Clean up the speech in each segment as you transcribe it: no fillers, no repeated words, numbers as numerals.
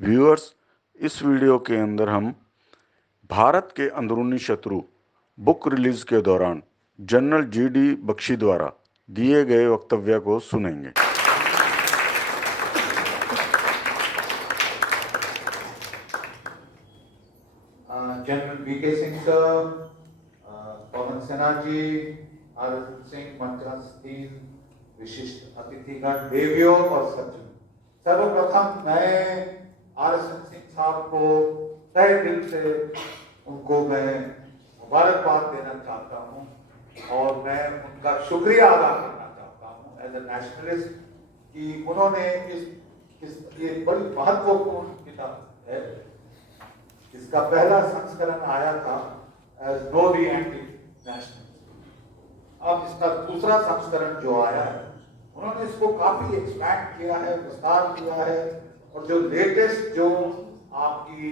Viewers, इस video के अंदर हम भारत के अंदरूनी शत्रु बुक रिलीज के दौरान जनरल जीडी बख्शी द्वारा दिए गए वक्तव्य को सुनेंगे। जनरल बीके सिंह सर, पवन सेना जी, आरएसएन सिंह, मंचासीन, विशिष्ट अतिथिगण, देवियों और सज्जन, सर्वप्रथम मैं आरएसएन सिंह साहब को तहे दिल से उनको मैं मुबारकबाद देना चाहता हूं और मैं उनका शुक्रिया अदा करना चाहता हूं एज ए नेशनलिस्ट कि उन्होंने ये बड़ी महत्वपूर्ण किताब है, इसका पहला संस्करण आया था as know the anti national. अब इसका दूसरा संस्करण जो आया है उन्होंने इसको काफी एक्सपैंड किया है, विस्तार किया है और जो लेटेस्ट जो आपकी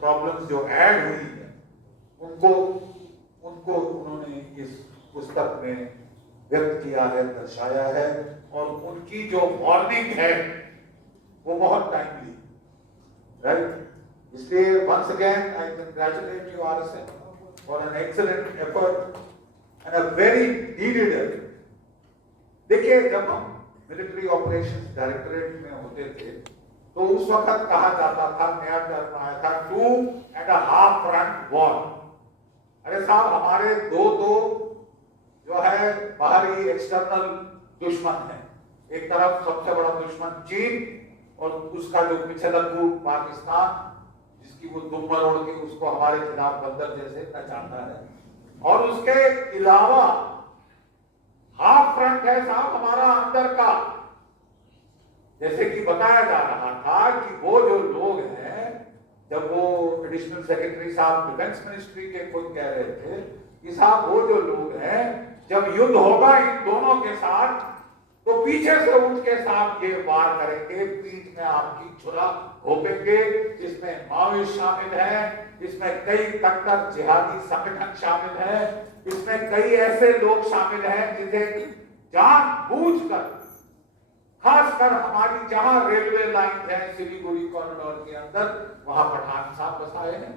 प्रॉब्लम्स जो ऐड हुई है उनको उन्होंने इस पुस्तक में व्यक्त किया है, दर्शाया है और उनकी जो वार्निंग है वो बहुत टाइमली, राइट? इसलिए once again I congratulate you RSM for an excellent effort and a very needed effort. देखिए, जब हम मिलिट्री ऑपरेशंस डायरेक्टरेट में होते थे तो उस वक्त कहा जाता था, नया टर्म आया था 2.5 फ्रंट वॉर। अरे साहब, हमारे दो जो है बाहरी एक्सटर्नल दुश्मन है। एक तरफ सबसे बड़ा दुश्मन चीन और उसका जो पिछलग्गू पाकिस्तान, जिसकी वो दुम मरोड़ के उसको हमारे खिलाफ बंदर जैसे नचाता है, और उसके अलावा हाफ फ्रंट है साहब हमारा अंदर का। जैसे कि बताया जा रहा था कि वो जो लोग हैं, जब वो एडिशनल सेक्रेटरी साहब डिफेंस मिनिस्ट्री के खुद कह रहे थे कि साहब वो जो लोग हैं, जब युद्ध होगा इन दोनों के साथ तो पीछे से उनके साथ ये वार करेंगे, पीठ में आपकी छुरा घोंपेंगे। इसमें माओइस्ट शामिल है, इसमें कई कट्टर जिहादी संगठन शामिल है, इसमें कई ऐसे लोग शामिल हैं जिन्हें जानबूझकर, खासकर हमारी जहां रेलवे लाइन है सिलीगुड़ी कॉरिडोर के अंदर, वहां पठान साहब बसाए हैं,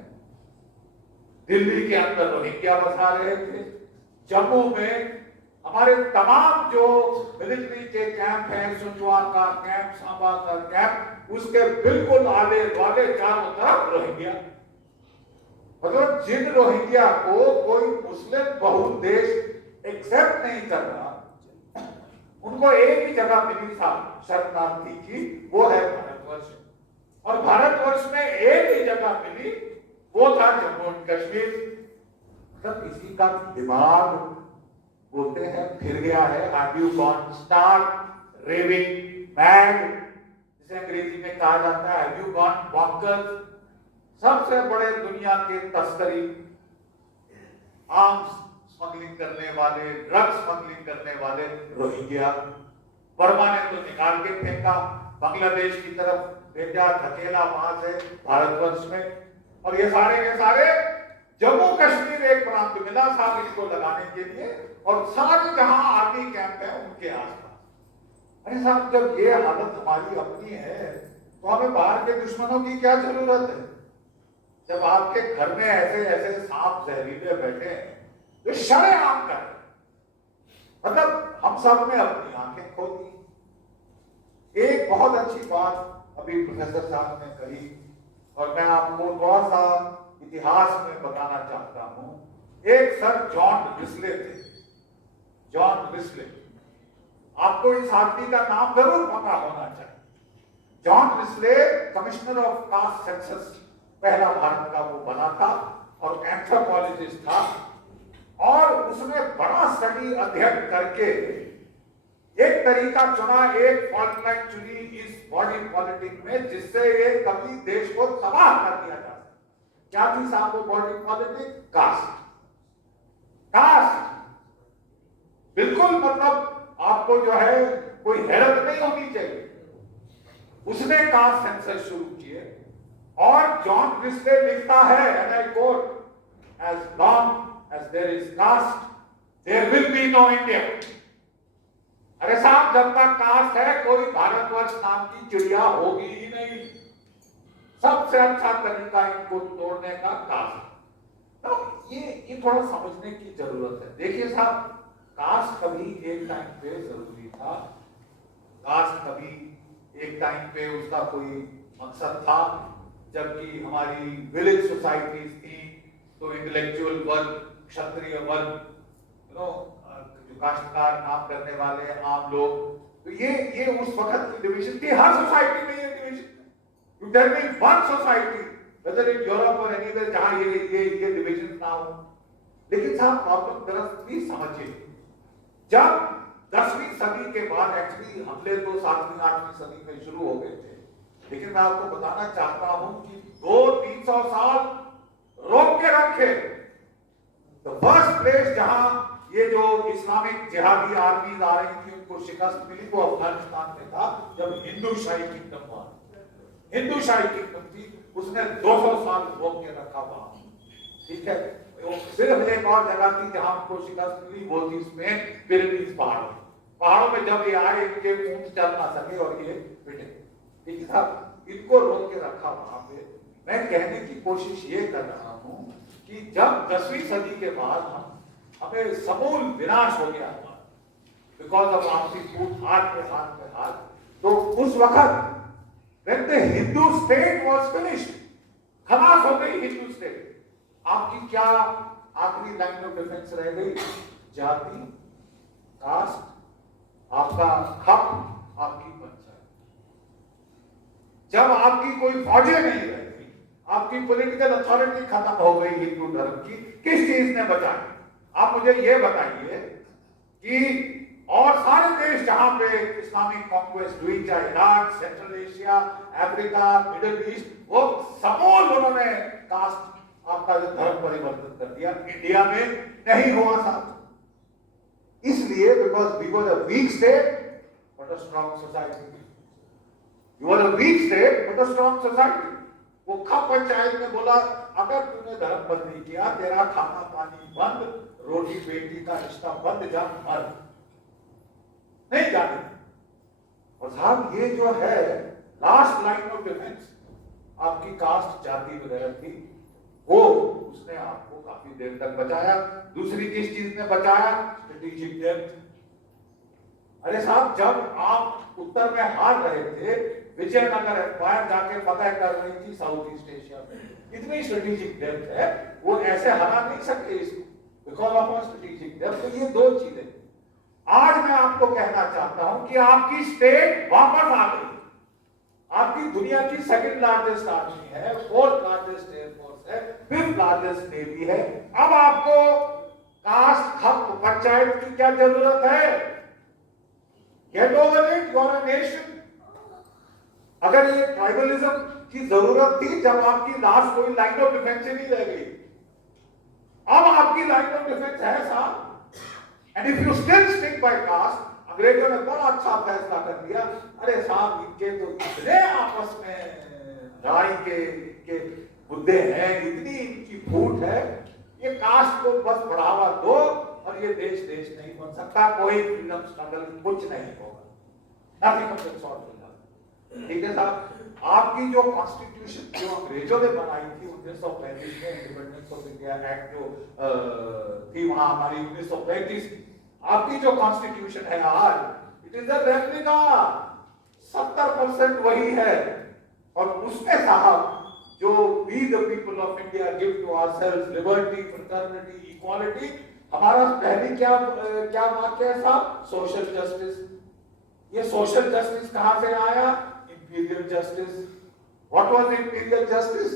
दिल्ली के अंदर रोहिंग्या बसा रहे थे, जम्मू में हमारे तमाम जो मिलिट्री के कैंप हैं, सुनवा का कैंप, सांबा का कैंप, उसके बिल्कुल आले वाले चारों तरफ रोहिंग्या। मतलब जिन रोहिंग्या को कोई मुस्लिम बहुल देश एक्सेप्ट नहीं कर रहा, उनको एक ही जगह मिली साहब शरणार्थी की, वो है भारतवर्ष। और भारतवर्ष में एक ही जगह मिली, वो था जम्मू एंड कश्मीर। मतलब इसी का दिमाग बोलते हैं फिर गया है। Have you gone stark, raving mad, जिसे अंग्रेजी में कहा जाता है हैव यू गॉन बॉन्कर्स। सबसे बड़े दुनिया के तस्करी, आर्म्स स्मगलिंग करने वाले, ड्रग्स स्मगलिंग करने वाले रोहिंग्या। वर्मा ने तो निकाल के फेंका, बांग्लादेश की तरफ भेजा, धकेला वहां से भारतवर्ष में। और ये सारे के सारे जम्मू कश्मीर एक प्रांत मिला साहब इसको लगाने के लिए, और सारे जहां आर्मी कैंप है उनके आसपास। अरे साहब, जब ये हालत हमारी अपनी है तो हमें बाहर के दुश्मनों की क्या जरूरत है? जब आपके घर में ऐसे ऐसे सांप जहरीले बैठे हैं जो शरेआम कर, मतलब हम सब ने अपनी आंखें खो दी। एक बहुत अच्छी बात अभी प्रोफेसर साहब ने कही और मैं आपको थोड़ा सा इतिहास में बताना चाहता हूं। एक सर जॉन रिस्ले थे, जॉन रिस्ले। आपको इस आदमी का नाम जरूर पता होना चाहिए। John Risley commissioner of caste census, पहला भारत का वो बना था और एंथ्रोपोलॉजिस्ट था, और उसने बड़ा स्टडी अध्ययन करके एक तरीका चुना, एक फॉल्ट लाइन चुनी इस बॉडी पॉलिटिक में, जिससे ये कभी देश को तबाह कर दिया जा सके। क्या थी साहब वो बॉडी पॉलिटिक? कास्ट। कास्ट बिल्कुल, मतलब आपको जो है कोई हैरत नहीं होनी चाहिए। उसने कास्ट सेंसस शुरू किए और जॉन रिस्ले लिखता है, and I quote, as long as there is caste, there will be no India. अरे साहब, जब तक कास्ट है कोई भारतवर्ष नाम की चिड़िया होगी ही नहीं। सबसे अच्छा तरीका इनको तोड़ने का कास्ट। तो ये थोड़ा समझने की जरूरत है। देखिए साहब, कास्ट कभी एक टाइम पे जरूरी था, कास्ट कभी एक टाइम पे उसका कोई मकसद था। जबकि हमारी विलेज सोसाइटीज थी तो इंटेलेक्चुअल वर्ग, क्षत्रिय वर्ग, जो काश्तकार काम करने वाले आम लोग, तो ये उस वक्त की डिवीजन थी। हर सोसाइटी में ये division, there be one society whether in Europe और एनीवेयर जहां ये डिवीजन ना हो। लेकिन साहब प्रॉब्लम दरअसल समझिए, जब 10वीं सदी के बाद, एक्चुअली हमले तो 7वीं 8वीं सदी में शुरू हो गए थे, लेकिन मैं आपको बताना चाहता हूं कि 200-300 साल रोक के रखे। तो फर्स्ट प्लेस जहां ये जो इस्लामिक जिहादी आर्मीज आ रही थी उनको शिकस्त मिली वो अफगानिस्तान में था, जब हिंदू शाही किंगडम हुआ। हिंदू शाही किंगडम थी, उसने 200 साल रोक के रखा वहां। ठीक है, सिर्फ एक और जगह थी जहां उनको शिकस्त मिली, वो थी स्पेन, पिरेनीज पहाड़ों में जब ये आए, इनके ऊंट चल ना सके और ये पिटे। ठीक है साहब, इनको रोक के रखा वहां पे। मैं कहने की कोशिश ये कर रहा हूं कि जब 10वीं सदी के बाद हमें समूल विनाश हो गया बिकॉज ऑफ आपसी फूट, हाथ पे हाथ, तो उस वक्त when the Hindu state was finished, खलास हो गई हिंदू स्टेट। आपकी क्या आखिरी लाइन ऑफ डिफेंस रह गई? जाति, कास्ट, आपका हक, आपकी पंचायत। जब आपकी कोई फौजें नहीं रह गई, आपकी पॉलिटिकल अथॉरिटी खत्म हो गई हिंदू धर्म की, किस चीज ने बचाई? आप मुझे ये बताइए कि और सारे देश जहां पे इस्लामिक कॉन्क्वेस्ट हुई, चाहे Iraq, central Asia, Africa, middle east, वो समूल उन्होंने कास्ट, आपका जो धर्म परिवर्तन कर दिया। इंडिया में नहीं हुआ साहब, इसलिए because we were a weak state but a strong society. You are a weak state but a strong society. वो खप पंचायत ने बोला अगर तूने धर्म बंद नहीं किया, तेरा खाना पानी बंद, रोटी बेटी का रिश्ता बंद, जा मर, नहीं जाने। और साहब ये जो है लास्ट लाइन ऑफ डिफेंस, आपकी कास्ट, जाति वगैरह थी, वो उसने आपको काफी देर तक बचाया। दूसरी किस चीज ने बचाया? Strategic depth. अरे साहब, जब आप उत्तर में हार रहे थे, विजयनगर एम्पायर जाके फतह कर रही थी साउथ ईस्ट एशिया में, इतनी स्ट्रेटेजिक डेप्थ है, वो ऐसे हरा नहीं सकते इसको बिकॉज ऑफ स्ट्रेटेजिक डेप्थ। तो ये दो चीजें आज मैं आपको कहना चाहता हूं कि आपकी स्टेट वापस आ गई। आपकी दुनिया की सेकंड लार्जेस्ट आर्मी है, फोर्थ लार्जेस्ट एयरफोर्स है, फिफ्थ लार्जेस्ट नेवी है। अब आपको कास्ट, हक, पंचायत की क्या जरूरत है? Get over it, you are a nation. अगर ये ट्राइबलिज्म की जरूरत थी जब आपकी लास्ट कोई लाइन ऑफ डिफेंस ही नहीं रह गई, अब आपकी लाइन ऑफ डिफेंस है साहब। And if you still stick by caste, अंग्रेजों ने बड़ा अच्छा फैसला कर दिया। अरे साहब, इनके तो इतने आपस में लड़ाई के मुद्दे हैं, इतनी इनकी फूट है, ये कास्ट को बस बढ़ावा दो और ये देश नहीं बन सकता, कोई फ्रीडम स्ट्रगल कुछ नहीं होगा, नथिंग ऑफ दैट सॉर्ट होगा। ठीक है साहब, आपकी जो कॉन्स्टिट्यूशन जो अंग्रेजों ने बनाई थी 1935 में, इंडिपेंडेंस ऑफ इंडिया एक्ट जो थी वहां हमारी 1935, आपकी जो कॉन्स्टिट्यूशन है आज, इट इज अ रेप्लिका, 70% वही है। और उसमें साहब जो we the people of India give to ourselves, liberty, fraternity, equality, हमारा पहले क्या वाक्य है साहब? Social justice. ये सोशल जस्टिस कहां से आया? Imperial justice. What was imperial justice?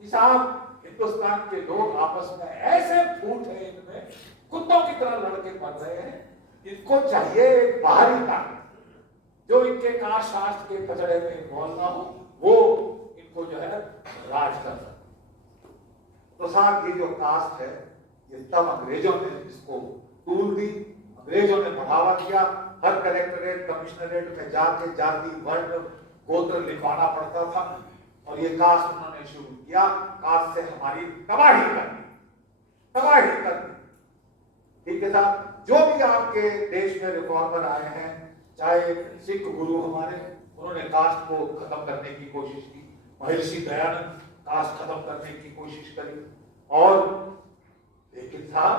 कि साहब हिंदुस्तान के लोग आपस में ऐसे फूट है, इनमें कुत्तों की तरह लड़के मर रहे हैं, इनको चाहिए एक बाहरी ताकत जो इनके कास्ट शास्त्र के कचड़े में इन्वॉल्व ना हो, वो इनको जो है राज कर सकते। तो साहब ये जो कास्ट है, ये तब अंग्रेजों ने इसको टूल दी, अंग्रेजों ने बढ़ावा दिया। हर कलेक्टरेट, कमिश्नरेट में जाके जाति, वर्ण, गोत्र लिखवाना पड़ता था और ये कास्ट उन्होंने शुरू किया। कास्ट से हमारी तबाही करनी। ठीक है साहब, जो भी आपके देश में रिफॉर्मर आए हैं, चाहे सिख गुरु हमारे, उन्होंने कास्ट को खत्म करने की कोशिश की, महर्षि दयानंद कास्ट खत्म करने की कोशिश करी, और लेकिन साहब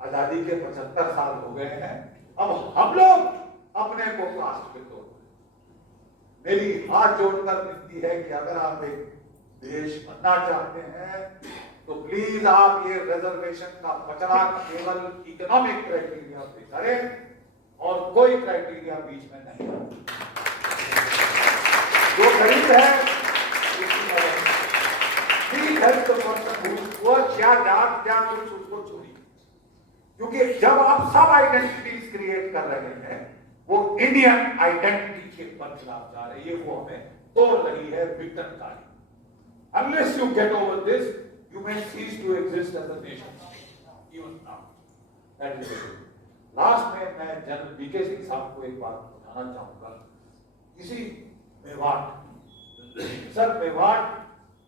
आजादी के 75 साल हो गए हैं, अब हम लोग अपने को कास्ट पे तोड़। मेरी हाथ जोड़कर विनती है कि अगर आप एक देश बनना चाहते हैं तो प्लीज आप ये रिजर्वेशन का पचड़ा केवल इकोनॉमिक क्राइटेरिया पे करें और कोई क्राइटेरिया बीच में नहीं। जो गरीब है वो क्या जात क्या कुछ उसको छोड़िए, क्योंकि जब आप सब आइडेंटिटीज क्रिएट कर रहे हैं वो इंडियन आइडेंटिटी के पर खिलाफ जा रही है, वो हमें तोड़ रही है विघटनकारी। Unless you get over this, you may cease to exist as a nation, even now. That is it. Last में मैं जनरल बीके सिंह साहब को एक बात बताना चाहूंगा। इसी मेवाट, सर मेवाट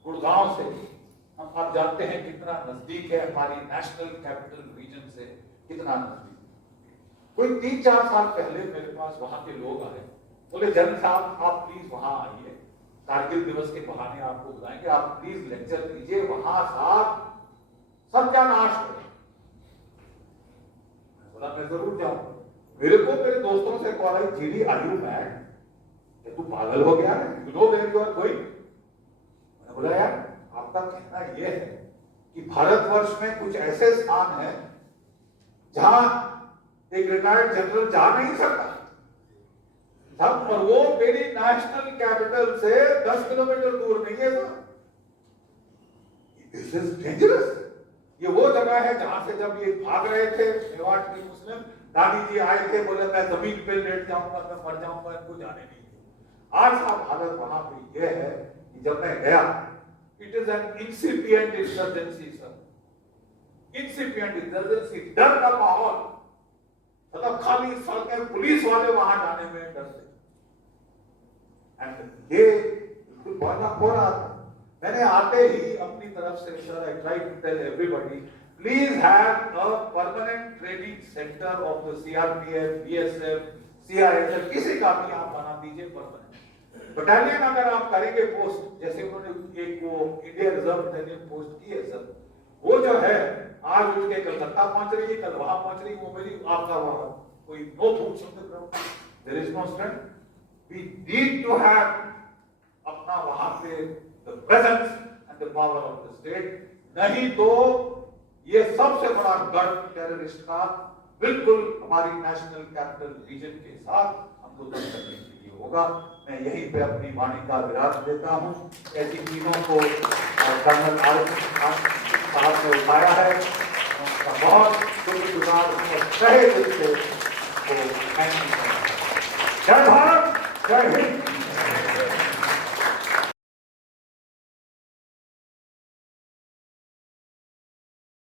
गुड़गांव से हम आप जानते हैं कितना नजदीक है, हमारी नेशनल कैपिटल रीजन से कितना नजदीक। कोई 3-4 साल पहले मेरे पास वहां के लोग आए, बोले जनरल साहब आप प्लीज वहां आइए, कारगिल दिवस के बहाने आपको बुलाएंगे, आप प्लीज लेक्चर दीजिए, वहां साहब सत्यानाश हो। बोला मैं जरूर जाऊंगा। मेरे को मेरे दोस्तों से कॉल आई, जीडी आर यू मैड, तू पागल हो गया है, you know where you are going. मैंने बोला यार आपका कहना यह है कि भारतवर्ष में कुछ ऐसे स्थान हैं जहां एक रिटायर्ड जनरल जा नहीं सकता, और वो मेरी नेशनल कैपिटल से 10 किलोमीटर दूर नहीं है सर। This is dangerous. ये वो जगह है जहां से जब ये भाग रहे थे मेवाट के मुस्लिम, दादी जी आए थे, बोले मैं जमीन पे लेट जाऊंगा, मैं मर जाऊंगा, इनको जाने नहीं दिया। आज साहब हालत वहां पे ये है कि जब मैं गया, it is an incipient insurgency sir, incipient insurgency, डर का माहौल, मतलब खाली सड़कें, पुलिस वाले वहां जाने में डरते। ये बिल्कुल बहुत हो रहा था। मैंने आते ही अपनी तरफ से sir I try to tell everybody please have a permanent training centre of the CRPF, BSF, CRSF, किसी का भी आप बना दीजिए परमानेंट बटालियन। अगर आप करेंगे पोस्ट, जैसे उन्होंने एक वो इंडिया रिजर्व बटालियन पोस्ट की है सर, वो जो है आज उठ के कलकत्ता पहुंच रही है, कल वहां पहुंच रही है, वो मेरी आपका वहां कोई no foods on the ground, there is no strength. We need to have अपना वहां पे the presence and the power of the state, नहीं तो ये सबसे बड़ा गढ़ टेररिस्ट का बिल्कुल हमारी नेशनल कैपिटल रीजन के साथ हमको दंड करने के लिए होगा। मैं यहीं पे अपनी वाणी का विराम देता हूँ। ऐसी चीजों को कर्नल साहब ने उठाया है, उनका बहुत शुक्रगुजार हूँ, तहे दिल से जय भारत, जय हिंद।